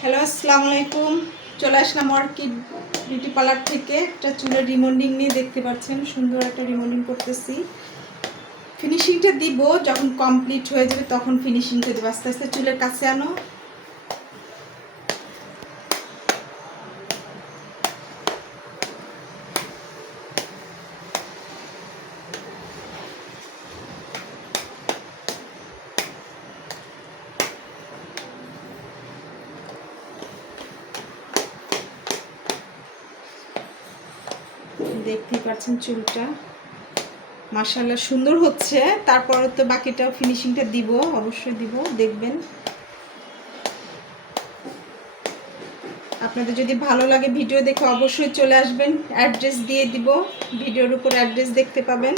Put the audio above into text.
Hello, আসসালামু আলাইকুম। চলে আসলাম অর্কিড বিউটি পার্লার থেকে একটা চুলের রিমন্ডিং নিয়ে। দেখতে পাচ্ছেন সুন্দর একটা রিমন্ডিং করতেছি। ফিনিশিংটা দিব যখন কমপ্লিট হয়ে যাবে, তখন ফিনিশিংটা দেবো। আস্তে আস্তে চুলের কাছে আনো। দেখতেই পাচ্ছেন চুলটা মাশাআল্লাহ সুন্দর হচ্ছে। তারপরে তো বাকিটা ফিনিশিংটা দিব, অবশ্যই দিব, দেখবেন। আপনাদের যদি ভালো লাগে ভিডিও দেখে অবশ্যই চলে আসবেন। অ্যাড্রেস দিয়ে দিব, ভিডিওর উপর অ্যাড্রেস দেখতে পাবেন।